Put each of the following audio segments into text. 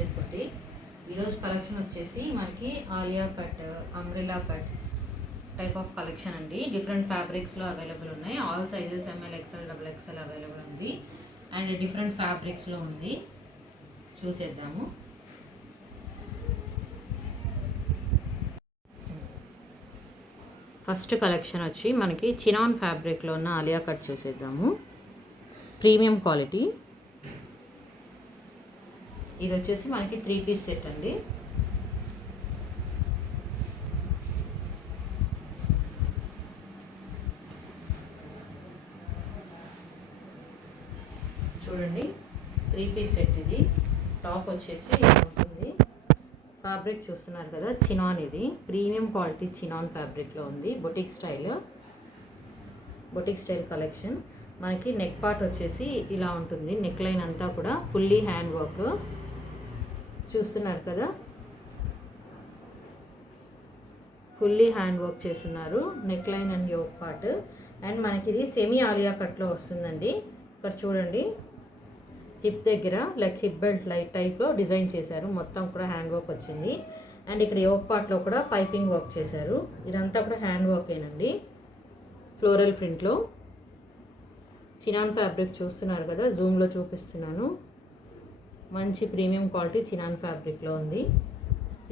Budget బట్టి. ఈరోజు collection వచ్చేసి మనకి Alia cut, umbrella cut type of collection అండి. డిఫరెంట్ ఫ్యాబ్రిక్స్లో అవైలబుల్ ఉన్నాయి. All sizes ML, XL, double XL available ఉంది. అండ్ డిఫరెంట్ ఫ్యాబ్రిక్స్లో ఉంది. చూసేద్దాము. ఫస్ట్ కలెక్షన్ వచ్చి మనకి చినాన్ ఫ్యాబ్రిక్లో ఉన్న ఆలియా కట్ చూసేద్దాము. Premium quality. ఇది వచ్చేసి మనకి 3 పీస్ సెట్ అండి. చూడండి, 3 పీస్ సెట్. ఇది టాప్ వచ్చేసి ఉంటుంది. ఫ్యాబ్రిక్ చూస్తున్నారు కదా, చినాన్. ఇది ప్రీమియం క్వాలిటీ చినాన్ ఫ్యాబ్రిక్లో ఉంది. Boutique style collection. మనకి నెక్ పార్ట్ వచ్చేసి ఇలా ఉంటుంది. నెక్ లైన్ అంతా కూడా ఫుల్లీ హ్యాండ్ వర్క్ చూస్తున్నారు కదా, ఫుల్లీ హ్యాండ్ వర్క్ చేస్తున్నారు. Neck line and yoke part. And మనకి ఇది సెమీ ఆలియా కట్లో వస్తుందండి. ఇక్కడ చూడండి, హిప్ దగ్గర లైక్ హిప్ బెల్ట్ లైట్ టైప్లో డిజైన్ చేశారు. మొత్తం కూడా హ్యాండ్ వర్క్ వచ్చింది. అండ్ ఇక్కడ యోక్ పార్ట్లో కూడా పైపింగ్ వర్క్ చేశారు. ఇదంతా కూడా హ్యాండ్ వర్కేనండి, ఫ్లోరల్ ప్రింట్లో. చినాన్ ఫ్యాబ్రిక్ చూస్తున్నారు కదా, జూమ్లో చూపిస్తున్నాను. మంచి ప్రీమియం క్వాలిటీ చినాన్ ఫ్యాబ్రిక్లో ఉంది.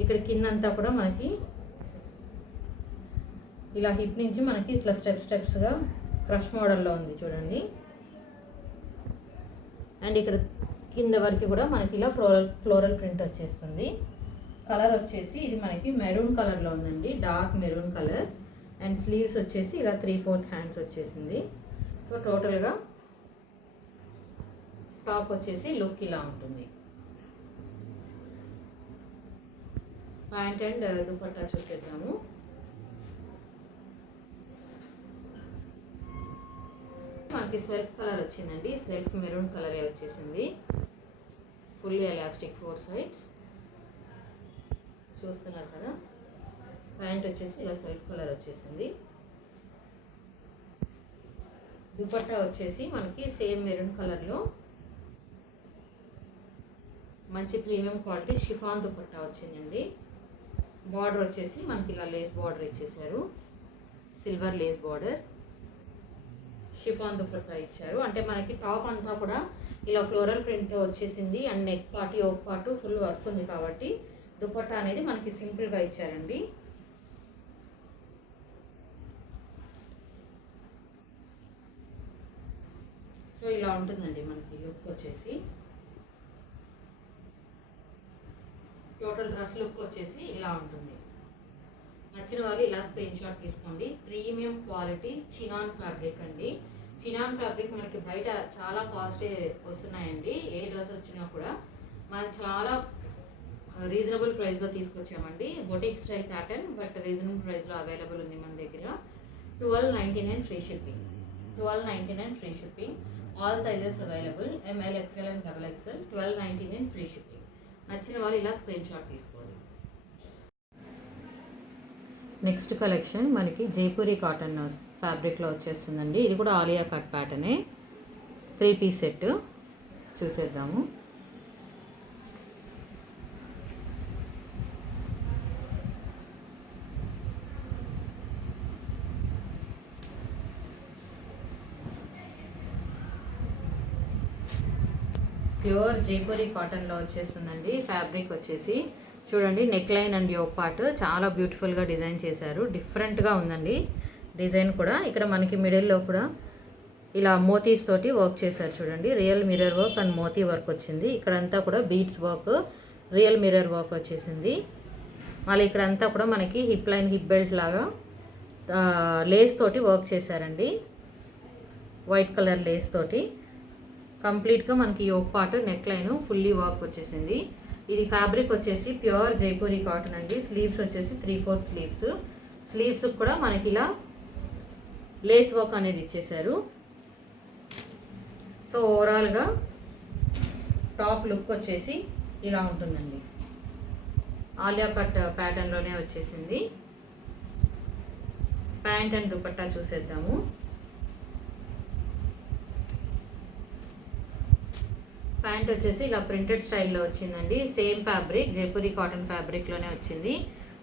ఇక్కడ కిందంతా కూడా మనకి ఇలా హిప్ నుంచి మనకి ఇట్లా స్టెప్స్గా క్రష్ మోడల్లో ఉంది చూడండి. అండ్ ఇక్కడ కింద వరకు కూడా మనకి ఇలా ఫ్లోరల్ ప్రింట్ వచ్చేస్తుంది. కలర్ వచ్చేసి ఇది మనకి మెరూన్ కలర్లో ఉందండి, dark maroon colour. And sleeves వచ్చేసి ఇలా 3/4 హ్యాండ్స్ వచ్చేసింది. సో టోటల్గా టాప్ వచ్చేసి లుక్ ఇలా ఉంటుంది. ప్యాంట్ అండ్ దుపట్టా చూసేద్దాము. మనకి సెల్ఫ్ కలర్ వచ్చిందండి. సెల్ఫ్ మెరూన్ కలరే వచ్చేసింది. ఫుల్ ఎలాస్టిక్ 4 సైడ్స్ చూస్తున్నారు కదా. ప్యాంట్ వచ్చేసి ఇలా సెల్ఫ్ కలర్ వచ్చేసింది. దుపట్టా వచ్చేసి మనకి సేమ్ మెరూన్ కలర్లో మంచి ప్రీమియం క్వాలిటీ షిఫాన్ దుపట్టా వచ్చిందండి. బార్డర్ వచ్చేసి మనకి ఇలా లేస్ బార్డర్ ఇచ్చేసారు, silver lace border. Chiffon dupatta ఇచ్చారు. అంటే మనకి టాప్ అంతా కూడా ఇలా ఫ్లోరల్ ప్రింట్ వచ్చేసింది. And neck part, yoke part full work ఉంది కాబట్టి దుపట్టా అనేది మనకి సింపుల్గా ఇచ్చారండి. సో ఇలా ఉంటుందండి మనకి లుక్ వచ్చేసి. టోటల్ డ్రెస్ లుక్ వచ్చేసి ఇలా ఉంటుంది. నచ్చిన వాళ్ళు ఇలా స్క్రీన్ షాట్ తీసుకోండి. ప్రీమియం క్వాలిటీ చినాన్ ఫ్యాబ్రిక్ అండి. చినాన్ ఫ్యాబ్రిక్ మనకి బయట చాలా కాస్ట్ వస్తున్నాయండి. ఏ డ్రెస్ వచ్చినా కూడా మనకి చాలా రీజనబుల్ ప్రైస్లో తీసుకొచ్చామండి. Boutique style pattern, but reasonable ప్రైస్లో అవైలబుల్ ఉంది మన దగ్గర. 1299 free shipping. 1299 free shipping. All sizes available, ML, XL and double XL. 1299 free shipping. నచ్చిన వాళ్ళు ఇలా స్క్రీన్ షాట్ తీసుకోండి. నెక్స్ట్ కలెక్షన్ మనకి జైపూరి కాటన్ ఫ్యాబ్రిక్లో వచ్చేస్తుందండి. ఇది కూడా ఆలియా కట్ ప్యాటర్నే. 3 పీస్ సెట్ చూసేద్దాము. ప్యూర్ జైపూరి కాటన్లో వచ్చేస్తుందండి. ఫ్యాబ్రిక్ వచ్చేసి చూడండి, neck line and yoke part చాలా బ్యూటిఫుల్గా డిజైన్ చేశారు. డిఫరెంట్గా ఉందండి డిజైన్ కూడా. ఇక్కడ మనకి మిడిల్లో కూడా ఇలా మోతీస్ తోటి వర్క్ చేశారు చూడండి. రియల్ మిర్రర్ వర్క్ అండ్ మోతీ వర్క్ వచ్చింది. ఇక్కడంతా కూడా beads work, real mirror work వచ్చేసింది. మళ్ళీ ఇక్కడంతా కూడా మనకి హిప్ లైన్, హిప్ బెల్ట్ లాగా లేస్ తోటి వర్క్ చేశారండి. వైట్ కలర్ లేస్ తోటి కంప్లీట్గా మనకి yoke part, neck line fully work వచ్చేసింది. ఇది ఫ్యాబ్రిక్ వచ్చేసి ప్యూర్ జైపూరి కాటన్ అండి. స్లీవ్స్ వచ్చేసి 3/4 స్లీవ్స్. స్లీవ్స్ కూడా మనకి ఇలా లేస్ వర్క్ అనేది ఇచ్చేసారు. సో ఓవరాల్గా టాప్ లుక్ వచ్చేసి ఇలా ఉంటుందండి. ఆలియా కట్ ప్యాటర్న్లోనే వచ్చేసింది. ప్యాంట్ అండ్ దుపట్టా చూసేద్దాము. ప్యాంట్ వచ్చేసి ఇలా ప్రింటెడ్ స్టైల్లో వచ్చిందండి. సేమ్ ఫ్యాబ్రిక్ జైపూరి కాటన్ ఫ్యాబ్రిక్లోనే వచ్చింది.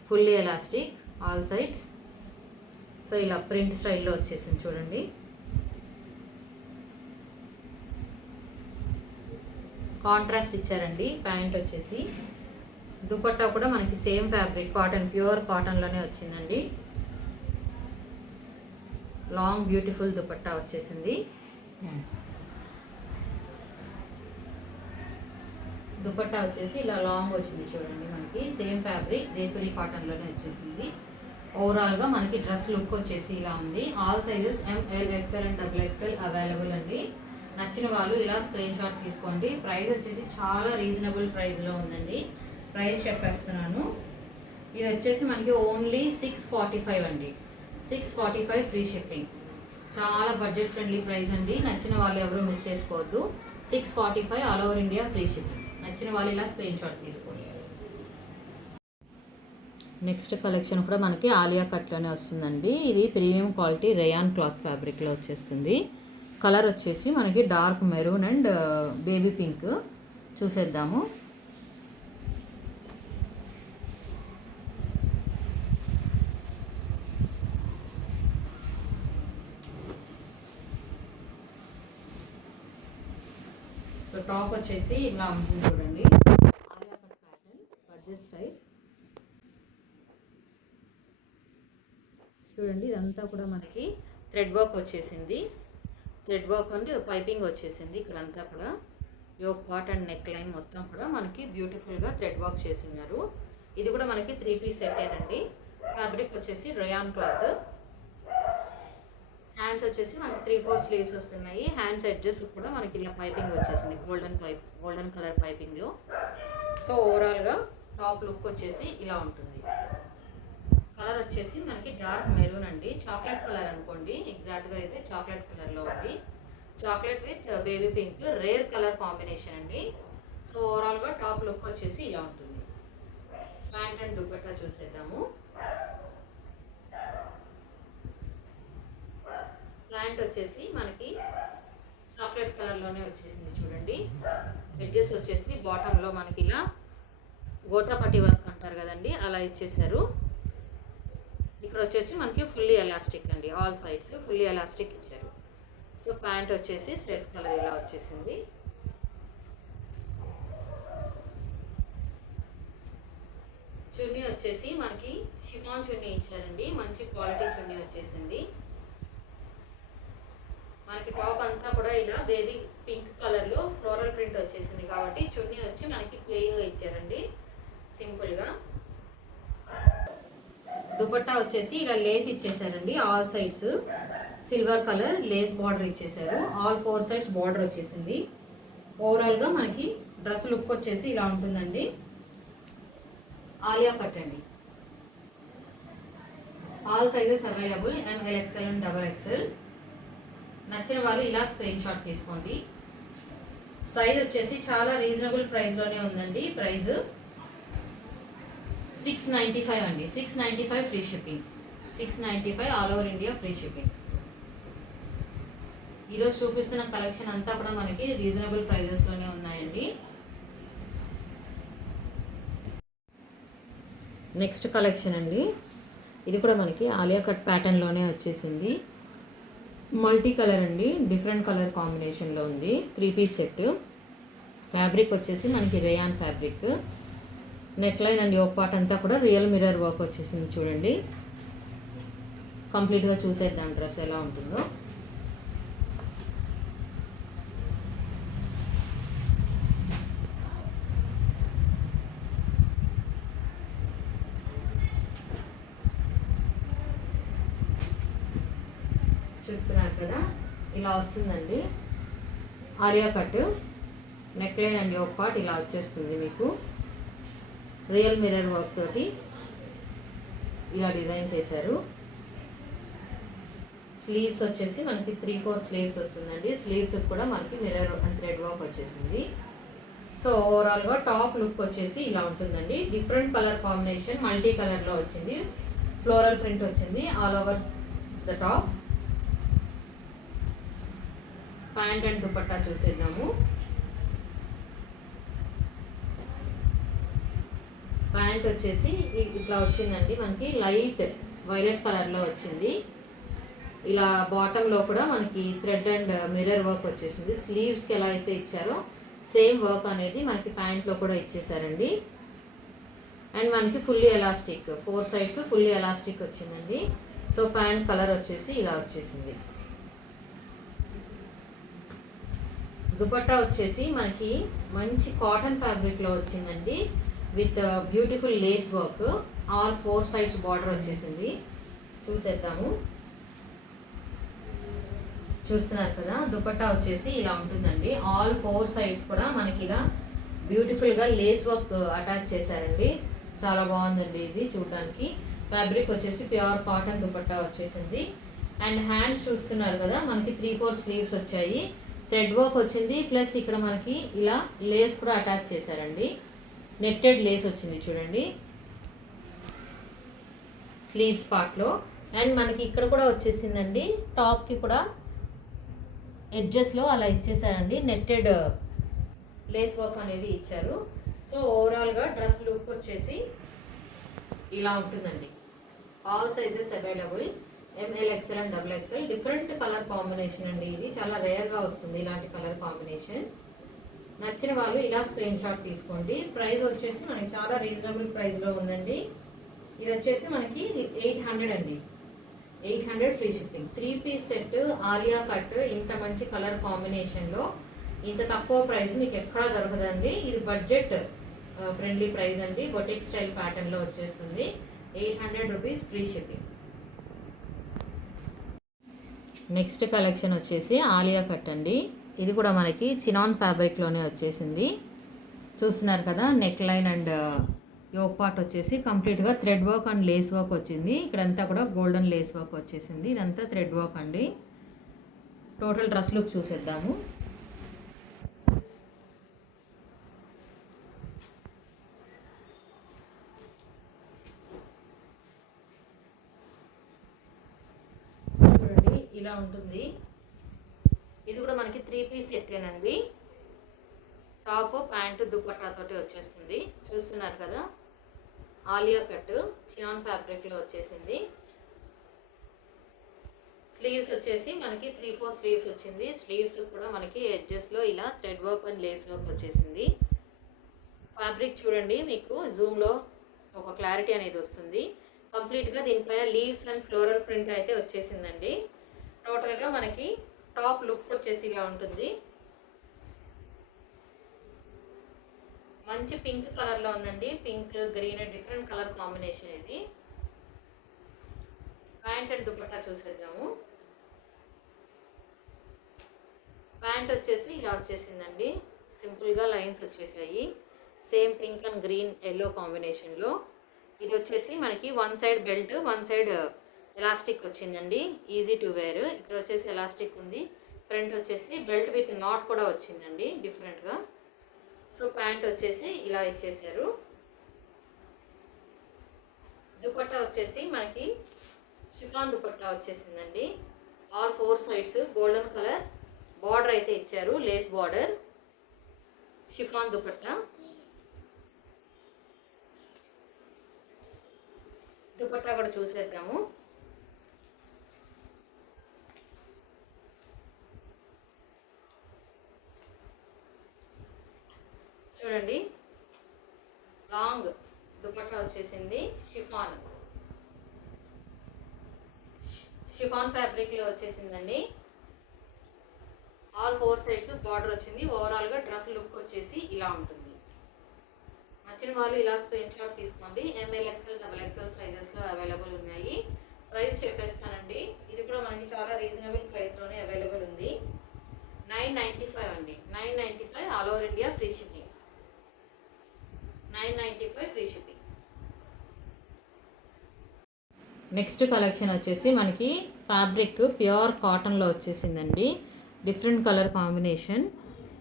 Fully elastic all sides. So ఇలా ప్రింట్ స్టైల్లో వచ్చేసింది చూడండి. కాంట్రాస్ట్ ఇచ్చారండి ప్యాంట్ వచ్చేసి. దుపట్టా కూడా మనకి సేమ్ ఫ్యాబ్రిక్ కాటన్, ప్యూర్ కాటన్లోనే వచ్చిందండి. లాంగ్ బ్యూటిఫుల్ దుపట్టా వచ్చేసింది. దుపట్టా వచ్చేసి ఇలా లాంగ్ వచ్చింది చూడండి. మనకి సేమ్ ఫ్యాబ్రిక్ జైపూరి కాటన్లోనే వచ్చేసింది. ఓవరాల్గా మనకి డ్రెస్ లుక్ వచ్చేసి ఇలా ఉంది. All sizes ML, XL and XXL available అండి. నచ్చిన వాళ్ళు ఇలా స్క్రీన్ షాట్ తీసుకోండి. ప్రైస్ వచ్చేసి చాలా రీజనబుల్ ప్రైస్లో ఉందండి. ప్రైస్ చెప్పేస్తున్నాను. ఇది వచ్చేసి మనకి ఓన్లీ 645 అండి. 645 ఫ్రీ షిప్పింగ్. చాలా బడ్జెట్ ఫ్రెండ్లీ ప్రైస్ అండి. నచ్చిన వాళ్ళు ఎవరు మిస్ చేసుకోవద్దు. 645 all over India free shipping. నచ్చిన వాళ్ళు ఇలా స్క్రీన్ షాట్ తీసుకోండి. నెక్స్ట్ కలెక్షన్ కూడా మనకి ఆలియా కట్లోనే వస్తుందండి. ఇది ప్రీమియం క్వాలిటీ రేయాన్ క్లాత్ ఫ్యాబ్రిక్లో వచ్చేస్తుంది. కలర్ వచ్చేసి మనకి dark maroon and baby pink. చూసేద్దాము. సో టాప్ వచ్చేసి ఇలా ఉంటుంది చూడండి. Alia cut pattern budget style. చూడండి ఇదంతా కూడా మనకి థ్రెడ్ వర్క్ వచ్చేసింది. థ్రెడ్ వర్క్ అండ్ పైపింగ్ వచ్చేసింది. ఇక్కడంతా కూడా yoke part and neck line మొత్తం కూడా మనకి బ్యూటిఫుల్గా థ్రెడ్ వర్క్ చేసినారు. ఇది కూడా మనకి 3 పీస్ సెట్టేనండి. ఫ్యాబ్రిక్ వచ్చేసి రేయాన్ క్లాత్. హ్యాండ్స్ వచ్చేసి మనకి 3/4 స్లీవ్స్ వస్తున్నాయి. హ్యాండ్స్ ఎడ్జెస్ కూడా మనకి ఇలా పైపింగ్ వచ్చేసింది గోల్డెన్ కలర్ పైపింగ్లో. సో ఓవరాల్గా టాప్ లుక్ వచ్చేసి ఇలా ఉంటుంది. కలర్ వచ్చేసి మనకి డార్క్ మెరూన్ అండి. చాక్లెట్ కలర్ అనుకోండి. ఎగ్జాక్ట్గా అయితే చాక్లెట్ కలర్లో ఉంది. Chocolate with baby pink rare colour combination అండి. సో ఓవరాల్గా టాప్ లుక్ వచ్చేసి ఇలా ఉంటుంది. ప్యాంట్ అండ్ దుపట్టా చూసేద్దాము. ప్యాంట్ వచ్చేసి మనకి చాక్లెట్ కలర్లోనే వచ్చేసింది చూడండి. ఎడ్జెస్ వచ్చేసి బాటంలో మనకి ఇలా గోతాపట్టి వర్క్ అంటారు కదండి, అలా ఇచ్చేసారు. ఇక్కడ వచ్చేసి మనకి ఫుల్లీ ఎలాస్టిక్ అండి. ఆల్ సైడ్స్ ఫుల్లీ ఎలాస్టిక్ ఇచ్చారు. సో ప్యాంట్ వచ్చేసి సెల్ఫ్ కలర్ ఇలా వచ్చేసింది. చున్నీ వచ్చేసి మనకి షిఫాన్ చున్నీ ఇచ్చారండి. మంచి క్వాలిటీ చున్నీ వచ్చేసింది. మనకి టాప్ అంతా కూడా ఇలా బేబీ పింక్ కలర్లో ఫ్లోరల్ ప్రింట్ వచ్చేసింది కాబట్టి చున్నీ వచ్చి మనకి ప్లెయిన్గా ఇచ్చారండి, సింపుల్గా. దుపట్టా వచ్చేసి ఇలా లేస్ ఇచ్చేసారండి. All sides silver colour lace border ఇచ్చేసారు. ఆల్ 4 సైడ్స్ బార్డర్ వచ్చేసింది. ఓవరాల్గా మనకి డ్రెస్ లుక్ వచ్చేసి ఇలా ఉంటుందండి. ఆలియా కట్ అండి. All sizes available ML, XL and XXL. నచ్చిన వాళ్ళు ఇలా స్క్రీన్ షాట్ తీసుకోండి. సైజ్ వచ్చేసి చాలా రీజనబుల్ ప్రైస్లోనే ఉందండి. ప్రైస్ 695 అండి. 695 free shipping. 695 all over India free shipping. ఈరోజు చూపిస్తున్న కలెక్షన్ అంతా కూడా మనకి రీజనబుల్ ప్రైజెస్లోనే ఉన్నాయండి. నెక్స్ట్ కలెక్షన్ అండి. ఇది కూడా మనకి ఆలియా కట్ ప్యాటర్న్లోనే వచ్చేసింది. మల్టీ కలర్ అండి. డిఫరెంట్ కలర్ కాంబినేషన్లో ఉంది. 3 పీస్ సెట్. ఫ్యాబ్రిక్ వచ్చేసి మనకి rayon fabric. Neck line and yoke part అంతా కూడా రియల్ మిర్రర్ వర్క్ వచ్చేసింది చూడండి. కంప్లీట్గా చూసేద్దాం డ్రెస్ ఎలా ఉంటుందో. చూస్తున్నారు కదా, ఇలా వస్తుందండి. Alia cut neck line and yoke part ఇలా వచ్చేస్తుంది. మీకు రియల్ మిర్రర్ వర్క్ తోటి ఇలా డిజైన్ చేశారు. స్లీవ్స్ వచ్చేసి మనకి 3/4 స్లీవ్స్ వస్తుందండి. స్లీవ్స్ కూడా మనకి మిర్రర్ అండ్ థ్రెడ్ వర్క్ వచ్చేసింది. సో ఓవరాల్గా టాప్ లుక్ వచ్చేసి ఇలా ఉంటుందండి. డిఫరెంట్ కలర్ కాంబినేషన్ మల్టీ కలర్లో వచ్చింది. ఫ్లోరల్ ప్రింట్ వచ్చింది all over the top. Pant and dupatta చూసేద్దాము. ప్యాంట్ వచ్చేసి ఇట్లా వచ్చిందండి, మనకి లైట్ వైలెట్ కలర్లో వచ్చింది. ఇలా బాటంలో కూడా మనకి థ్రెడ్ అండ్ మిర్రర్ వర్క్ వచ్చేసింది. స్లీవ్స్కి ఎలా అయితే ఇచ్చారో సేమ్ వర్క్ అనేది మనకి ప్యాంట్లో కూడా ఇచ్చేసారండి. అండ్ మనకి fully elastic, 4 sides fully elastic వచ్చిందండి. సో ప్యాంట్ కలర్ వచ్చేసి ఇలా వచ్చేసింది. దుపట్టా వచ్చేసి మనకి మంచి కాటన్ ఫ్యాబ్రిక్లో వచ్చిందండి, with beautiful lace work. All 4 sides border వచ్చేసింది. చూసేద్దాము. చూస్తున్నారు కదా, దుపట్టా వచ్చేసి ఇలా ఉంటుందండి. ఆల్ 4 సైడ్స్ కూడా మనకి ఇలా బ్యూటిఫుల్గా లేస్ వర్క్ అటాచ్ చేశారండి. చాలా బాగుందండి ఇది చూడడానికి. ఫ్యాబ్రిక్ వచ్చేసి ప్యూర్ కాటన్ దుపట్టా వచ్చేసింది. అండ్ హ్యాండ్స్ చూస్తున్నారు కదా, మనకి 3-4 స్లీవ్స్ వచ్చాయి. థ్రెడ్ వర్క్ వచ్చింది, ప్లస్ ఇక్కడ మనకి ఇలా లేస్ కూడా అటాచ్ చేశారండి. నెట్టెడ్ లేస్ వచ్చింది చూడండి స్లీవ్స్ పార్ట్లో. అండ్ మనకి ఇక్కడ కూడా వచ్చేసిందండి, టాప్కి కూడా ఎడ్జెస్లో అలా ఇచ్చేసారండి, నెట్టెడ్ లేస్ వర్క్ అనేది ఇచ్చారు. సో ఓవరాల్గా డ్రెస్ లుక్ వచ్చేసి ఇలా ఉంటుందండి. All sizes available, ML, XL and XXL. Different colour combination అండి, ఇది చాలా రేర్గా వస్తుంది ఇలాంటి కలర్ కాంబినేషన్. నచ్చిన వాళ్ళు ఇలా స్క్రీన్ షాట్ తీసుకోండి. ప్రైస్ వచ్చేసి మనకి చాలా రీజనబుల్ ప్రైస్లో ఉందండి. ఇది వచ్చేసి మనకి 800 అండి, 800 free shipping. 3 piece set Alia cut ఇంత మంచి కలర్ కాంబినేషన్లో ఇంత తక్కువ ప్రైస్ మీకు ఎక్కడా దొరకదండి. ఇది బడ్జెట్ ఫ్రెండ్లీ ప్రైస్ అండి. బొటిక్ స్టైల్ ప్యాటర్న్లో వచ్చేస్తుంది. 800 rupees free shipping. Next collection వచ్చేసి ఆలియా కట్ అండి. ఇది కూడా మనకి చినాన్ ఫ్యాబ్రిక్లోనే వచ్చేసింది. చూస్తున్నారు కదా, neck line and yoke part వచ్చేసి కంప్లీట్గా thread work and lace work వచ్చింది. ఇక్కడంతా కూడా గోల్డెన్ లేస్ వర్క్ వచ్చేసింది. ఇదంతా థ్రెడ్ వర్క్ అండి. టోటల్ డ్రెస్ లుక్ చూసేద్దాము. చూడండి ఇలా ఉంటుంది. ఇది కూడా మనకి 3 పీస్ సెట్టేనండి. టాప్, ప్యాంటు, దుపట్టాతోటి వచ్చేస్తుంది. చూస్తున్నారు కదా, ఆలియా కట్ చినాన్ ఫ్యాబ్రిక్లో వచ్చేసింది. స్లీవ్స్ వచ్చేసి మనకి 3-4 స్లీవ్స్ వచ్చింది. స్లీవ్స్ కూడా మనకి ఎడ్జెస్లో ఇలా thread work and lace work వచ్చేసింది. ఫ్యాబ్రిక్ చూడండి, మీకు జూమ్లో ఒక క్లారిటీ అనేది వస్తుంది. కంప్లీట్గా దీనిపైన లీవ్స్ అండ్ ఫ్లోరల్ ప్రింట్ అయితే వచ్చేసిందండి. టోటల్గా మనకి టాప్ లుక్ వచ్చేసి ఇలా ఉంటుంది. మంచి పింక్ కలర్లో ఉందండి, pink green different colour combination ఇది. ప్యాంట్ అండ్ దుపట్టా చూసేద్దాము. ప్యాంట్ వచ్చేసి ఇలా వచ్చేసిందండి, సింపుల్గా లైన్స్ వచ్చేసాయి. Same pink and green yellow కాంబినేషన్లో. ఇది వచ్చేసి మనకి 1 సైడ్ బెల్ట్, 1 సైడ్ ఎలాస్టిక్ వచ్చిందండి. Easy to wear. ఇక్కడ వచ్చేసి ఎలాస్టిక్ ఉంది, ఫ్రంట్ వచ్చేసి బెల్ట్ విత్ నాట్ కూడా వచ్చిందండి డిఫరెంట్గా. సో ప్యాంట్ వచ్చేసి ఇలా ఇచ్చేసారు. దుపట్టా వచ్చేసి మనకి షిఫాన్ దుపట్టా వచ్చేసిందండి. All 4 sides golden colour border అయితే ఇచ్చారు, Lay's border. Chiffon dupatta. Dupatta కూడా చూసేద్దాము. చూడండి, లాంగ్ దుపట్టా వచ్చేసింది. షిఫాన్ ఫ్యాబ్రిక్లో వచ్చేసిందండి. ఆల్ 4 సైడ్స్ బార్డర్ వచ్చింది. ఓవరాల్గా డ్రెస్ లుక్ వచ్చేసి ఇలా ఉంటుంది. నచ్చిన వాళ్ళు ఇలా స్క్రీన్ షాట్ తీసుకోండి. ML, XL, XXL సైజెస్లో అవైలబుల్ ఉన్నాయి. ప్రైస్ చెప్పేస్తానండి. ఇది కూడా మనకి చాలా రీజనబుల్ ప్రైస్లోనే అవైలబుల్ ఉంది. 995 అండి, 995 all over India free shipping. 995 free shipping. Next collection వచ్చేసి మనకి ఫ్యాబ్రిక్ ప్యూర్ కాటన్లో వచ్చేసిందండి. Different colour combination,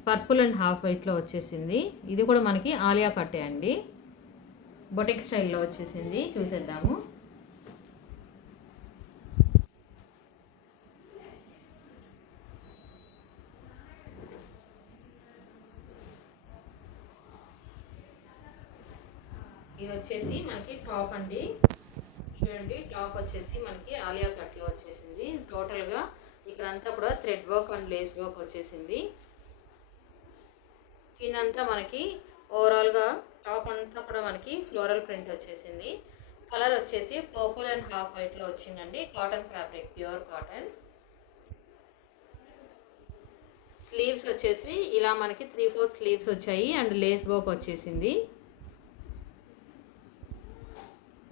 purple and half వైట్లో వచ్చేసింది. ఇది కూడా మనకి ఆలియా కట్టే అండి, బొటిక్ స్టైల్లో వచ్చేసింది. చూసేద్దాము. ఇది వచ్చేసి మనకి టాప్ అండి. చూడండి టాప్ వచ్చేసి మనకి ఆలియా కట్లో వచ్చేసింది. టోటల్గా ఇక్కడంతా కూడా thread work and lace work వచ్చేసింది. కిందంతా మనకి ఓవరాల్గా టాప్ అంతా కూడా మనకి ఫ్లోరల్ ప్రింట్ వచ్చేసింది. కలర్ వచ్చేసి పర్పుల్ అండ్ హాఫ్ వైట్లో వచ్చిందండి. Cotton fabric, pure cotton. Sleeves వచ్చేసి ఇలా మనకి 3/4 స్లీవ్స్ వచ్చాయి అండ్ లేస్ వర్క్ వచ్చేసింది.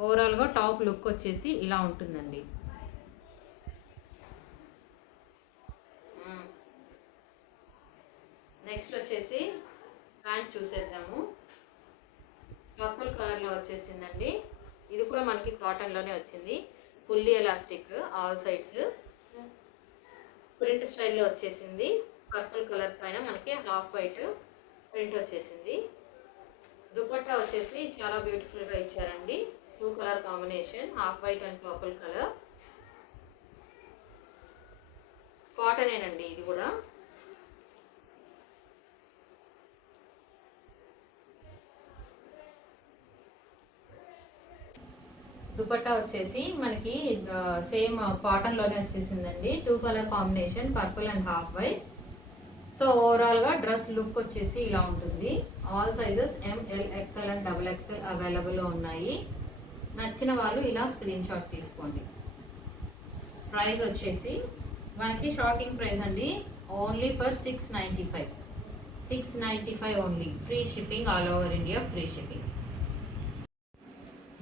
ఓవరాల్గా టాప్ లుక్ వచ్చేసి ఇలా ఉంటుందండి. నెక్స్ట్ వచ్చేసి ప్యాంట్ చూసేద్దాము. పర్పుల్ కలర్లో వచ్చేసిందండి. ఇది కూడా మనకి కాటన్లోనే వచ్చింది. Fully elastic, all sides print స్టైల్లో వచ్చేసింది. పర్పుల్ కలర్ పైన మనకి హాఫ్ వైట్ ప్రింట్ వచ్చేసింది. దుపట్టా వచ్చేసి చాలా బ్యూటిఫుల్గా ఇచ్చారండి. 2 colour combination, half white and purple colour. కాటనేనండి ఇది కూడా. దుపట్టా వచ్చేసి మనకి సేమ్ కాటన్లోనే వచ్చేసిందండి. 2 colour combination, purple and half white. So ఓవరాల్గా డ్రెస్ లుక్ వచ్చేసి ఇలా ఉంటుంది. All sizes ML, XL and XXL అవైలబుల్లో ఉన్నాయి. నచ్చిన వాళ్ళు ఇలా స్క్రీన్ షాట్ తీసుకోండి. ప్రైస్ వచ్చేసి మనకి షాకింగ్ ప్రైస్ అండి. Only for 695. 695 only. Free shipping, all over India free shipping.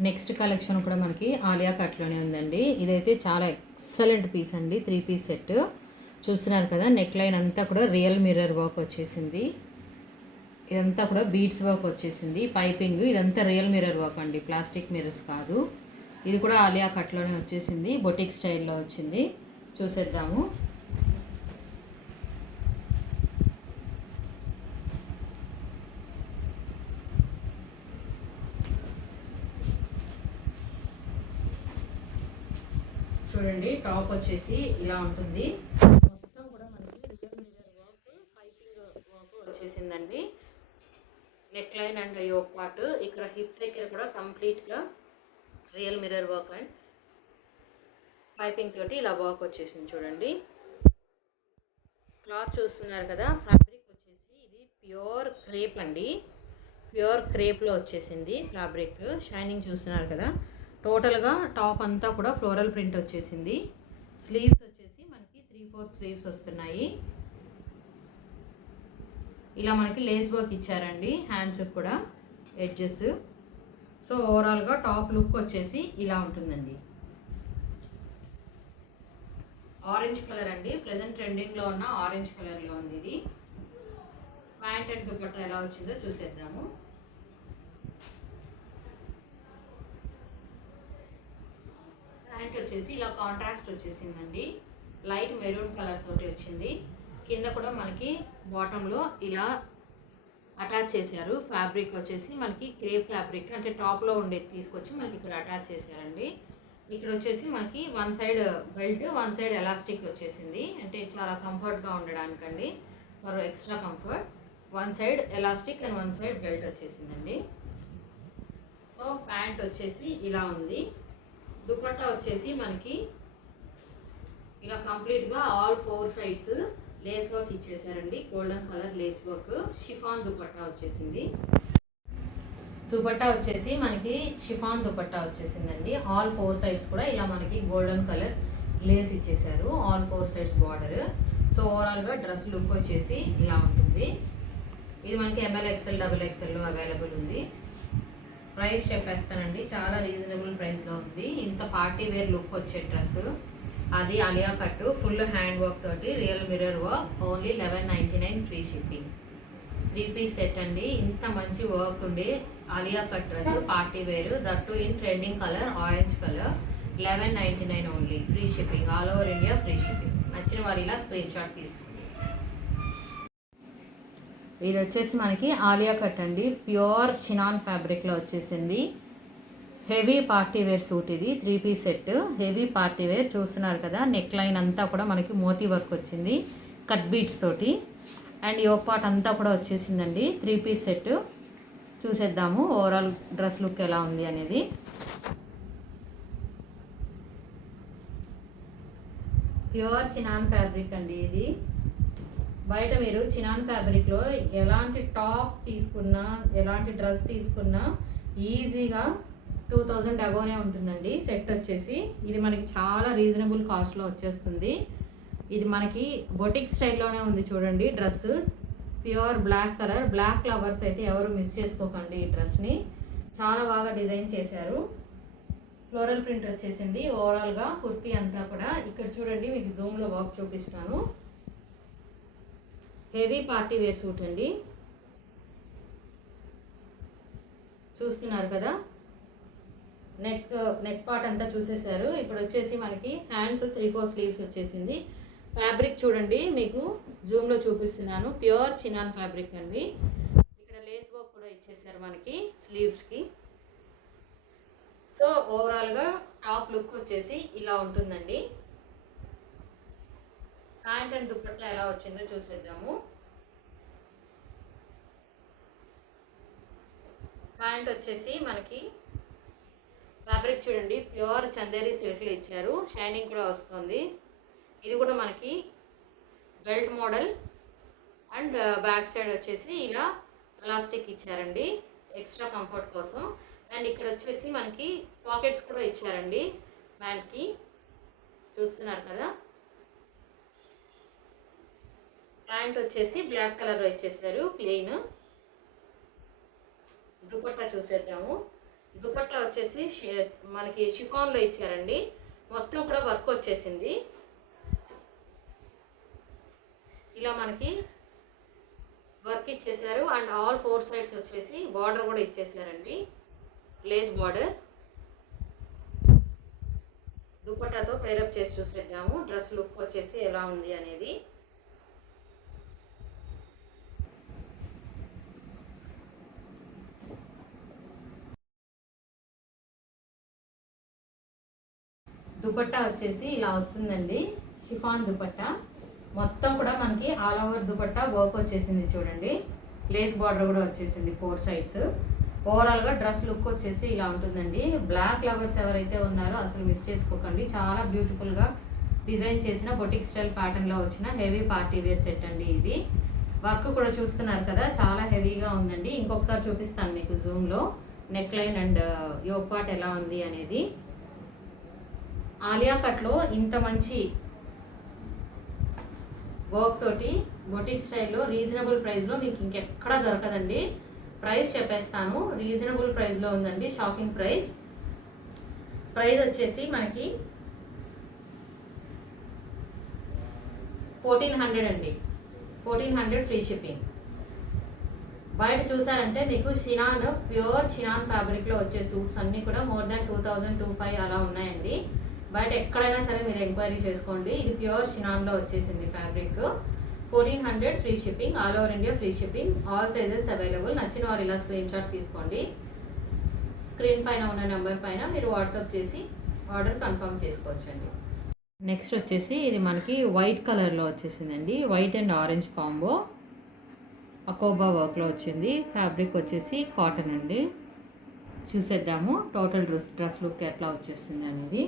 Next collection కూడా మనకి ఆలియా కట్లోనే ఉందండి. ఇదైతే చాలా ఎక్సలెంట్ పీస్ అండి. 3 పీస్ సెట్ చూస్తున్నారు కదా. నెక్ లైన్ అంతా కూడా రియల్ మిర్రర్ వర్క్ వచ్చేసింది. ఇదంతా కూడా బీడ్స్ వర్క్ వచ్చేసింది. పైపింగ్ ఇదంతా రియల్ మిర్రర్ వర్క్ అండి, ప్లాస్టిక్ మిర్రర్స్ కాదు. ఇది కూడా ఆలియా కట్లోనే వచ్చేసింది. బొటిక్ స్టైల్లో వచ్చింది. చూసేద్దాము. చూడండి టాప్ వచ్చేసి ఇలా ఉంటుంది. మొత్తం కూడా మనకి real mirror work, piping work వచ్చేసిందండి. Neck line and yoke part, ఇక్కడ హిప్ దగ్గర కూడా కంప్లీట్గా real mirror work and piping తోటి ఇలా వర్క్ వచ్చేసింది. చూడండి క్లాత్ చూస్తున్నారు కదా. ఫ్యాబ్రిక్ వచ్చేసి ఇది ప్యూర్ క్రేప్ అండి. ప్యూర్ క్రేప్లో వచ్చేసింది ఫ్యాబ్రిక్. షైనింగ్ చూస్తున్నారు కదా. టోటల్గా టాప్ అంతా కూడా ఫ్లోరల్ ప్రింట్ వచ్చేసింది. స్లీవ్స్ వచ్చేసి మనకి 3/4 స్లీవ్స్ వస్తున్నాయి. ఇలా మనకి లేస్ వర్క్ ఇచ్చారండి. హ్యాండ్స్ కూడా ఎడ్జెస్. సో ఓవరాల్గా టాప్ లుక్ వచ్చేసి ఇలా ఉంటుందండి. ఆరెంజ్ కలర్ అండి. ప్రెజెంట్ ట్రెండింగ్లో ఉన్న ఆరెంజ్ కలర్లో ఉంది ఇది. ప్యాంట్ అండ్ దుపట్టా ఎలా వచ్చిందో చూసేద్దాము. ప్యాంట్ వచ్చేసి ఇలా కాంట్రాస్ట్ వచ్చేసిందండి. లైట్ మెరూన్ కలర్ తోటి వచ్చింది. కింద కూడా మనకి బాటంలో ఇలా అటాచ్ చేశారు. ఫ్యాబ్రిక్ వచ్చేసి మనకి క్రేప్ ఫ్యాబ్రిక్, అంటే టాప్లో ఉండేది తీసుకొచ్చి మనకి ఇక్కడ అటాచ్ చేశారండి. ఇక్కడ వచ్చేసి మనకి 1 సైడ్ బెల్ట్, 1 సైడ్ ఎలాస్టిక్ వచ్చేసింది. అంటే చాలా కంఫర్ట్గా ఉండడానికండి, for extra comfort. 1 side elastic and 1 side belt వచ్చేసిందండి. సో ప్యాంట్ వచ్చేసి ఇలా ఉంది. దుపట్టా వచ్చేసి మనకి ఇలా కంప్లీట్గా ఆల్ 4 సైడ్స్ లేస్ వర్క్ ఇచ్చేసారండి. Golden colour lace work. Chiffon dupatta వచ్చేసింది. దుపట్టా వచ్చేసి మనకి షిఫాన్ దుపట్టా వచ్చేసిందండి. ఆల్ 4 సైడ్స్ కూడా ఇలా మనకి గోల్డెన్ కలర్ లేస్ ఇచ్చేసారు. All 4 sides border. సో ఓవరాల్గా డ్రెస్ లుక్ వచ్చేసి ఇలా ఉంటుంది. ఇది మనకి ML, XL, XXL అవైలబుల్ ఉంది. ప్రైస్ చెప్పేస్తానండి. చాలా రీజనబుల్ ప్రైస్లో ఉంది. ఇంత పార్టీ వేర్ లుక్ వచ్చే డ్రెస్ అది Alia cut, full hand work తోటి real mirror work. Only 1199 free shipping. 3 piece set అండి. ఇంత మంచి వర్క్ ఉండే Alia cut dress party wear, that in trending colour orange colour. 1199 only. Free shipping, all over India free shipping. నచ్చిన వారు ఇలా screen shot తీసుకోండి. ఇది వచ్చేసి మనకి ఆలియా కట్ అండి. ప్యూర్ చినాన్ ఫ్యాబ్రిక్లో వచ్చేసింది. హెవీ పార్టీ వేర్ సూట్ ఇది. 3 piece set, heavy party wear. చూస్తున్నారు కదా. నెక్ లైన్ అంతా కూడా మనకి మోతీ వర్క్ వచ్చింది కట్ బీట్స్ తోటి. అండ్ యోక్ పార్ట్ అంతా కూడా వచ్చేసిందండి. 3 పీస్ సెట్. చూసేద్దాము ఓవరాల్ డ్రెస్ లుక్ ఎలా ఉంది అనేది. ప్యూర్ చినాన్ ఫ్యాబ్రిక్ అండి ఇది. బయట మీరు చినాన్ ఫ్యాబ్రిక్లో ఎలాంటి టాప్ తీసుకున్నా, ఎలాంటి డ్రెస్ తీసుకున్నా ఈజీగా 2000 అబోనే ఉంటుందండి సెట్ వచ్చేసి. ఇది మనకి చాలా రీజనబుల్ కాస్ట్లో వచ్చేస్తుంది. ఇది మనకి బొటిక్ స్టైల్లోనే ఉంది చూడండి dress. Pure black colour, black flowers అయితే ఎవరు మిస్ చేసుకోకండి ఈ డ్రెస్ని. చాలా బాగా డిజైన్ చేశారు. ఫ్లోరల్ ప్రింట్ వచ్చేసింది ఓవరాల్గా కుర్తీ అంతా కూడా. ఇక్కడ చూడండి మీకు జూమ్లో వర్క్ చూపిస్తాను. హెవీ పార్టీ వేర్ సూట్ అండి, చూస్తున్నారు కదా. నెక్ పార్ట్ అంతా చూసేశారు. ఇప్పుడు వచ్చేసి మనకి హ్యాండ్స్ 3/4 స్లీవ్స్ వచ్చేసింది. ఫ్యాబ్రిక్ చూడండి మీకు జూమ్లో చూపిస్తున్నాను. ప్యూర్ చినాన్ ఫ్యాబ్రిక్ అండి. ఇక్కడ లేస్ వర్క్ కూడా ఇచ్చేసారు మనకి స్లీవ్స్కి. సో ఓవరాల్గా టాప్ లుక్ వచ్చేసి ఇలా ఉంటుందండి. ప్యాంట్ అండ్ దుప్పట్లా ఎలా వచ్చిందో చూసేద్దాము. ప్యాంట్ వచ్చేసి మనకి ఫ్యాబ్రిక్ చూడండి ప్యూర్ చందేరి సిల్క్లో ఇచ్చారు. షైనింగ్ కూడా వస్తుంది. ఇది కూడా మనకి belt model and back side వచ్చేసి ఇలా ఎలాస్టిక్ ఇచ్చారండి ఎక్స్ట్రా కంఫర్ట్ కోసం. అండ్ ఇక్కడ వచ్చేసి మనకి పాకెట్స్ కూడా ఇచ్చారండి ప్యాంట్కి, చూస్తున్నారు కదా. ప్యాంట్ వచ్చేసి బ్లాక్ కలర్లో ఇచ్చేసారు ప్లెయిన్. దుపట్టా చూసేద్దాము. దుపట్టా వచ్చేసి మనకి షిఫాన్లో ఇచ్చారండి. మొత్తం కూడా వర్క్ వచ్చేసింది. ఇలా మనకి వర్క్ ఇచ్చేసారు. అండ్ ఆల్ 4 సైడ్స్ వచ్చేసి బార్డర్ కూడా ఇచ్చేసారండి, లేస్ బార్డర్. దుపట్టాతో పేరప్ చేసి చూసేద్దాము డ్రెస్ లుక్ వచ్చేసి ఎలా ఉంది అనేది. దుపట్టా వచ్చేసి ఇలా వస్తుందండి, షిఫాన్ దుపట్టా. మొత్తం కూడా మనకి ఆల్ ఓవర్ దుపట్టా వర్క్ వచ్చేసింది చూడండి. లేస్ బార్డర్ కూడా వచ్చేసింది 4 సైడ్స్. ఓవరాల్గా డ్రెస్ లుక్ వచ్చేసి ఇలా ఉంటుందండి. బ్లాక్ లవర్స్ ఎవరైతే ఉన్నారో అసలు మిస్ చేసుకోకండి. చాలా బ్యూటిఫుల్గా డిజైన్ చేసిన బొటిక్ స్టైల్ ప్యాటర్న్లో వచ్చిన హెవీ పార్టీ వేర్ సెట్ అండి ఇది. వర్క్ కూడా చూస్తున్నారు కదా, చాలా హెవీగా ఉందండి. ఇంకొకసారి చూపిస్తాను మీకు జూమ్లో neck line and yoke part ఎలా ఉంది అనేది. ఆలియా కట్లో ఇంత మంచి వర్క్ తోటి బొటిక్ స్టైల్లో రీజనబుల్ ప్రైస్లో మీకు ఇంకెక్కడా దొరకదండి. ప్రైస్ చెప్పేస్తాను, రీజనబుల్ ప్రైస్లో ఉందండి. Shocking price. ప్రైస్ వచ్చేసి మనకి 1400 అండి. 1400 ఫ్రీ షిప్పింగ్. బయట చూసారంటే మీకు చినాన్, ప్యూర్ చినాన్ ఫ్యాబ్రిక్లో వచ్చే సూట్స్ అన్నీ కూడా మోర్ దాన్ 2000, 2500 అలా ఉన్నాయండి. బయట ఎక్కడైనా సరే మీరు ఎంక్వైరీ చేసుకోండి. ఇది ప్యూర్ చినాన్లో వచ్చేసింది fabric. 1400 free shipping, all over India free shipping, all sizes available. నచ్చిన వారు ఇలా స్క్రీన్ షాట్ తీసుకోండి. స్క్రీన్ పైన ఉన్న నెంబర్ పైన మీరు వాట్సాప్ చేసి ఆర్డర్ కన్ఫర్మ్ చేసుకోవచ్చండి. నెక్స్ట్ వచ్చేసి ఇది మనకి వైట్ కలర్లో వచ్చేసిందండి. వైట్ అండ్ ఆరెంజ్ కాంబో అకోబా వర్క్లో వచ్చింది. ఫ్యాబ్రిక్ వచ్చేసి కాటన్ అండి. చూసేద్దాము టోటల్ డ్రెస్ లుక్ ఎట్లా వచ్చేస్తుంది అనేది.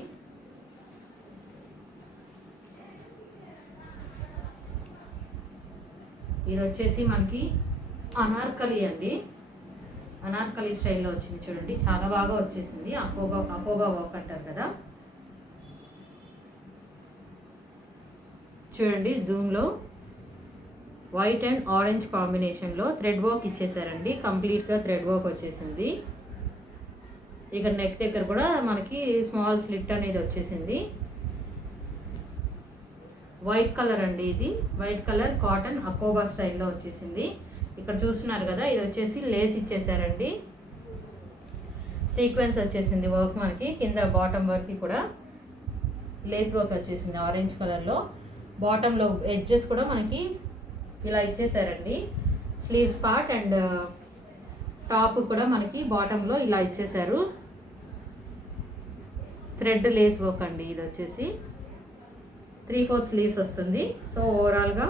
ఇది వచ్చేసి మనకి అనార్కలి అండి. అనార్కలి స్టైల్లో వచ్చింది చూడండి, చాలా బాగా వచ్చేసింది. అకోబా వర్క్ అంటారు కదా. చూడండి జూమ్లో వైట్ అండ్ ఆరెంజ్ కాంబినేషన్లో థ్రెడ్ వర్క్ ఇచ్చేసారండి. కంప్లీట్గా థ్రెడ్ వర్క్ వచ్చేసింది. ఇక్కడ నెక్ దగ్గర కూడా మనకి స్మాల్ స్లిట్ అనేది వచ్చేసింది. వైట్ కలర్ అండి ఇది. వైట్ కలర్ కాటన్ అకోబా స్టైల్లో వచ్చేసింది. ఇక్కడ చూస్తున్నారు కదా, ఇది వచ్చేసి లేస్ ఇచ్చేసారండి. సీక్వెన్స్ వచ్చేసింది వర్క్ మనకి. కింద బాటమ్ వర్క్కి కూడా లేస్ వర్క్ వచ్చేసింది ఆరెంజ్ కలర్లో. బాటంలో ఎడ్జెస్ కూడా మనకి ఇలా ఇచ్చేసారండి. స్లీవ్స్ పార్ట్ అండ్ టాప్ కూడా మనకి బాటంలో ఇలా ఇచ్చేసారు. థ్రెడ్ లేస్ వర్క్ అండి ఇది వచ్చేసి. 3/4 స్లీవ్స్ వస్తుంది. సో ఓవరాల్గా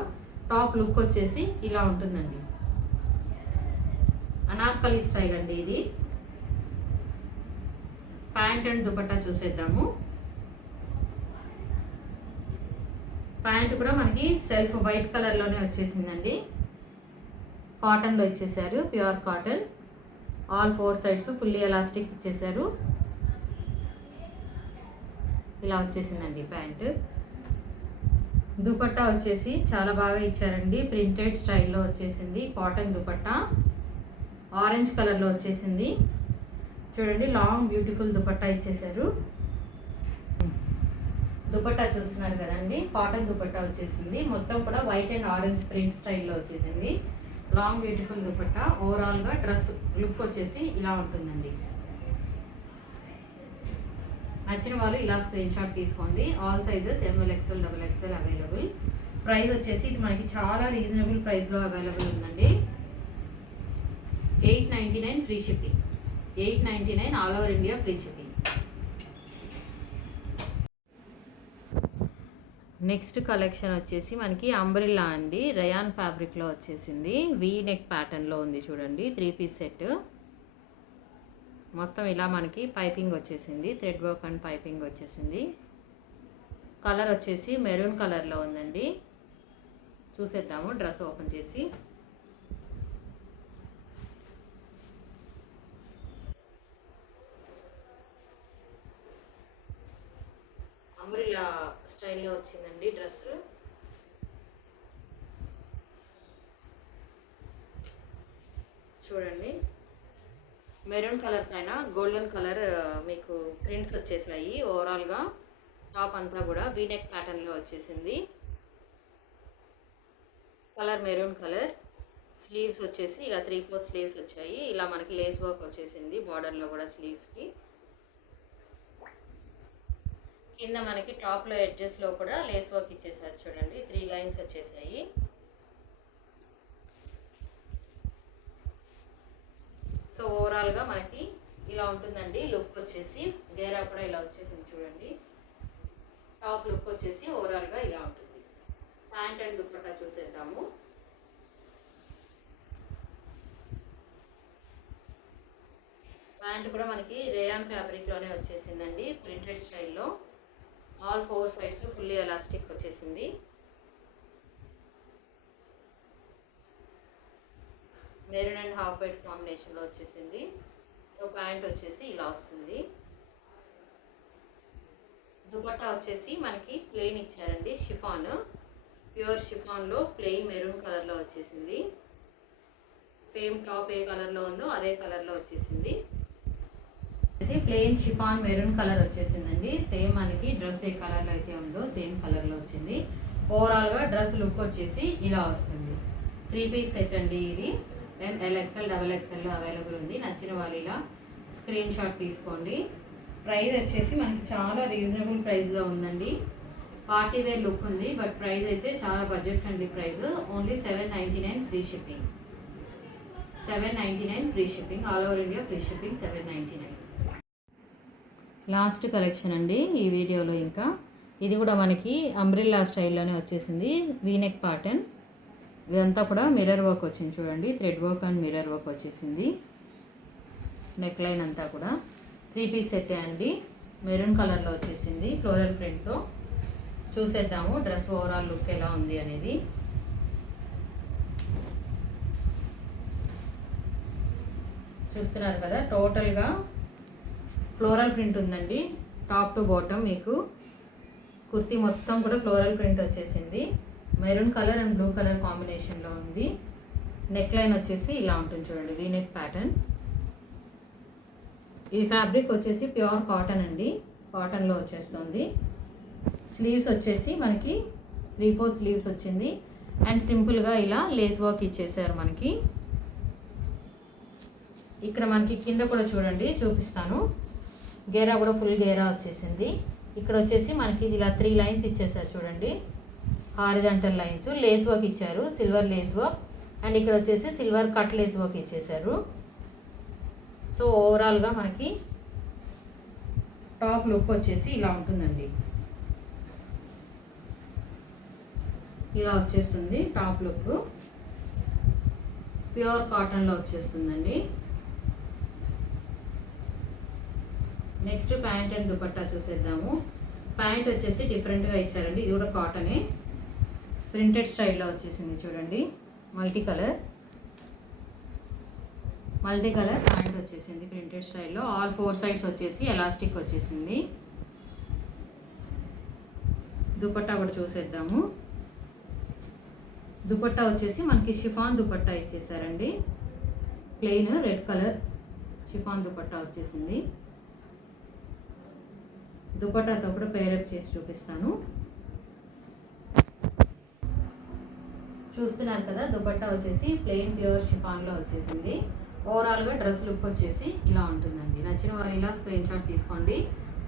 టాప్ లుక్ వచ్చేసి ఇలా ఉంటుందండి. అనార్కలి స్టైల్ అండి ఇది. ప్యాంట్ అండ్ దుపట్టా చూసేద్దాము. ప్యాంట్ కూడా మనకి సెల్ఫ్ వైట్ కలర్లోనే వచ్చేసిందండి. కాటన్లో ఇచ్చేసారు, pure cotton. All 4 sides fully elastic ఇచ్చేసారు. ఇలా వచ్చేసిందండి ప్యాంట్. దుపట్టా వచ్చేసి చాలా బాగా ఇచ్చారండి, ప్రింటెడ్ స్టైల్లో వచ్చేసింది. కాటన్ దుపట్టా ఆరెంజ్ కలర్లో వచ్చేసింది. చూడండి, లాంగ్ బ్యూటిఫుల్ దుపట్టా ఇచ్చేసారు. దుపట్టా చూస్తున్నారు కదండి, కాటన్ దుపట్టా వచ్చేసింది. మొత్తం కూడా వైట్ అండ్ ఆరెంజ్ ప్రింట్ స్టైల్లో వచ్చేసింది. Long beautiful dupatta. ఓవరాల్గా డ్రెస్ లుక్ వచ్చేసి ఇలా ఉంటుందండి. నచ్చిన వాళ్ళు ఇలా స్క్రీన్ షాట్ తీసుకోండి. All sizes ML XL XXL available. Price వచ్చేసి ఇది మనకి చాలా రీజనబుల్ ప్రైస్లో అవైలబుల్ ఉందండి. 899 free shipping. 899 all over India free shipping. Next collection వచ్చేసి మనకి అంబ్రెల్లా అండి. రయాన్ ఫ్యాబ్రిక్లో వచ్చేసింది. వీ నెక్ ప్యాటర్న్లో ఉంది చూడండి. 3 పీస్ సెట్. మొత్తం ఇలా మనకి పైపింగ్ వచ్చేసింది, థ్రెడ్ వర్క్ అండ్ పైపింగ్ వచ్చేసింది. కలర్ వచ్చేసి మెరూన్ కలర్లో ఉందండి. చూసేద్దాము డ్రెస్ ఓపెన్ చేసి. అంబ్రెల్లా స్టైల్లో వచ్చిందండి డ్రెస్. చూడండి, మెరూన్ కలర్ పైన గోల్డెన్ కలర్ మీకు ప్రింట్స్ వచ్చేసాయి. ఓవరాల్గా టాప్ అంతా కూడా వీనెక్ ప్యాటర్న్లో వచ్చేసింది. Colour maroon colour. స్లీవ్స్ వచ్చేసి ఇలా 3/4 స్లీవ్స్ వచ్చాయి. ఇలా మనకి లేస్ వర్క్ వచ్చేసింది బార్డర్లో కూడా స్లీవ్స్కి. కింద మనకి టాప్లో ఎడ్జెస్లో కూడా లేస్ వర్క్ ఇచ్చేసారు చూడండి. 3 లైన్స్ వచ్చేసాయి. సో ఓవరాల్గా మనకి ఇలా ఉంటుందండి లుక్ వచ్చేసి. గేరా కూడా ఇలా వచ్చేసింది చూడండి. టాప్ లుక్ వచ్చేసి ఓవరాల్గా ఇలా ఉంటుంది. ప్యాంట్ అండ్ దుపట్టా చూసేద్దాము. ప్యాంట్ కూడా మనకి రేయాన్ ఫ్యాబ్రిక్లోనే వచ్చేసిందండి, ప్రింటెడ్ స్టైల్లో. ఆల్ 4 సైడ్స్ ఫుల్లీ ఎలాస్టిక్ వచ్చేసింది. మెరూన్ అండ్ హాఫ్ వైట్ కాంబినేషన్లో వచ్చేసింది. సో ప్యాంట్ వచ్చేసి ఇలా వస్తుంది. దుపట్టా వచ్చేసి మనకి ప్లెయిన్ ఇచ్చారండి, షిఫాన్. ప్యూర్ షిఫాన్లో ప్లెయిన్ మెరూన్ కలర్లో వచ్చేసింది. సేమ్ టాప్ ఏ కలర్లో ఉందో అదే కలర్లో వచ్చేసింది. ప్లెయిన్ షిఫాన్ మెరూన్ కలర్ వచ్చేసిందండి. సేమ్ మనకి డ్రెస్ ఏ కలర్లో అయితే ఉందో సేమ్ కలర్లో వచ్చింది. ఓవరాల్గా డ్రెస్ లుక్ వచ్చేసి ఇలా వస్తుంది. 3 పీస్ సెట్ అండి ఇది. ML XL XXL అవైలబుల్ ఉంది. నచ్చిన వాళ్ళు ఇలా స్క్రీన్ షాట్ తీసుకోండి. ప్రైస్ వచ్చేసి మనకి చాలా రీజనబుల్ ప్రైస్లో ఉందండి. పార్టీ వేర్ లుక్ ఉంది, బట్ ప్రైస్ అయితే చాలా budget friendly price. Only 799 free shipping. 799 free shipping. All over India free shipping 799. Last collection అండి ఈ వీడియోలో. ఇంకా ఇది కూడా మనకి అంబ్రెల్లా స్టైల్లోనే వచ్చేసింది. V-neck pattern. ఇదంతా కూడా మిర్రర్ వర్క్ వచ్చింది చూడండి. Thread work and mirror work వచ్చేసింది. నెక్ లైన్ అంతా కూడా 3 పీస్ సెట్ అండి. మెరూన్ కలర్లో వచ్చేసింది ఫ్లోరల్ ప్రింట్తో. చూసేద్దాము డ్రెస్ ఓవరాల్ లుక్ ఎలా ఉంది అనేది. చూస్తున్నారు కదా, టోటల్గా ఫ్లోరల్ ప్రింట్ ఉందండి. టాప్ టు బాటమ్ మీకు కుర్తీ మొత్తం కూడా ఫ్లోరల్ ప్రింట్ వచ్చేసింది. Maroon colour and blue colour కాంబినేషన్లో ఉంది. నెక్ లైన్ వచ్చేసి ఇలా ఉంటుంది చూడండి, వీనెక్ ప్యాటర్న్. ఈ ఫ్యాబ్రిక్ వచ్చేసి ప్యూర్ కాటన్ అండి, కాటన్లో వచ్చేస్తుంది. స్లీవ్స్ వచ్చేసి మనకి 3/4 స్లీవ్స్ వచ్చింది. అండ్ సింపుల్గా ఇలా లేస్ వర్క్ ఇచ్చేసారు మనకి. ఇక్కడ మనకి కింద కూడా చూడండి, చూపిస్తాను. గేరా కూడా ఫుల్ గేరా వచ్చేసింది. ఇక్కడ వచ్చేసి మనకి ఇలా 3 లైన్స్ ఇచ్చేసారు చూడండి, హారిజాంటల్ లైన్స్. లేస్ వర్క్ ఇచ్చారు, సిల్వర్ లేస్ వర్క్. అండ్ ఇక్కడ వచ్చేసి సిల్వర్ కట్ లేస్ వర్క్ ఇచ్చేసారు. సో ఓవరాల్గా మనకి టాప్ లుక్ వచ్చేసి ఇలా ఉంటుందండి. ఇలా వచ్చేస్తుంది టాప్ లుక్. ప్యూర్ కాటన్లో వచ్చేస్తుందండి. నెక్స్ట్ ప్యాంట్ అండ్ దుపట్టా చూసేద్దాము. ప్యాంట్ వచ్చేసి డిఫరెంట్గా ఇచ్చారండి. ఇది కూడా కాటనే, ప్రింటెడ్ స్టైల్లో వచ్చేసింది చూడండి. మల్టీ కలర్ ప్యాంట్ వచ్చేసింది ప్రింటెడ్ స్టైల్లో. ఆల్ 4 సైడ్స్ వచ్చేసి ఎలాస్టిక్ వచ్చేసింది. దుపట్టా కూడా చూసేద్దాము. దుపట్టా వచ్చేసి మనకి షిఫాన్ దుపట్టా ఇచ్చేసారండి. Plain red colour chiffon dupatta వచ్చేసింది. దుపట్టాతో కూడా పేరప్ చేసి చూపిస్తాను. చూస్తున్నారు కదా, దుపట్టా వచ్చేసి ప్లెయిన్ ప్యూర్ షిఫాన్లో వచ్చేసింది. ఓవరాల్గా డ్రెస్ లుక్ వచ్చేసి ఇలా ఉంటుందండి. నచ్చిన వారు ఇలా స్క్రీన్ షాట్ తీసుకోండి.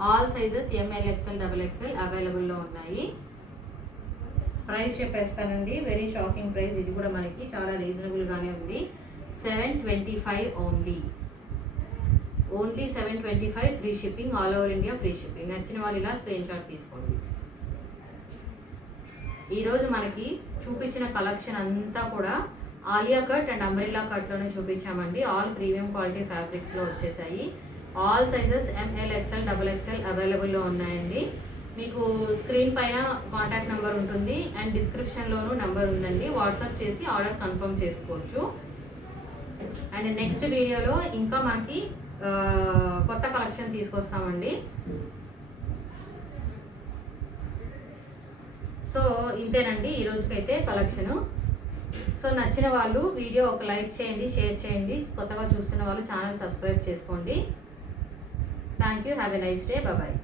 All sizes ML, XL, XXL అవైలబుల్లో ఉన్నాయి. ప్రైస్ చెప్పేస్తానండి, వెరీ షాకింగ్ ప్రైస్. ఇది కూడా మనకి చాలా రీజనబుల్గానే ఉంది. 725 only 725 free shipping, all over India free shipping. నచ్చిన వాళ్ళు ఇలా స్క్రీన్ షాట్ తీసుకోండి. ఈరోజు మనకి చూపించిన కలెక్షన్ అంతా కూడా ఆలియా కట్ అండ్ అంబ్రెల్లా కట్లోనే చూపించామండి. ఆల్ ప్రీమియం క్వాలిటీ ఫ్యాబ్రిక్స్లో వచ్చేసాయి. All sizes ML, XL, XXL అవైలబుల్లో ఉన్నాయండి. మీకు స్క్రీన్ పైన కాంటాక్ట్ నెంబర్ ఉంటుంది అండ్ డిస్క్రిప్షన్లోనూ నెంబర్ ఉందండి. వాట్సాప్ చేసి ఆర్డర్ కన్ఫర్మ్ చేసుకోవచ్చు. అండ్ నెక్స్ట్ వీడియోలో ఇంకా మనకి కొత్త కలెక్షన్ తీసుకొస్తామండి. సో ఇంతేనండి ఈరోజుకైతే కలెక్షను. సో నచ్చిన వాళ్ళు వీడియో ఒక లైక్ చేయండి, షేర్ చేయండి. కొత్తగా చూస్తున్న వాళ్ళు ఛానల్ సబ్స్క్రైబ్ చేసుకోండి. Thank you. Have a nice day. Bye.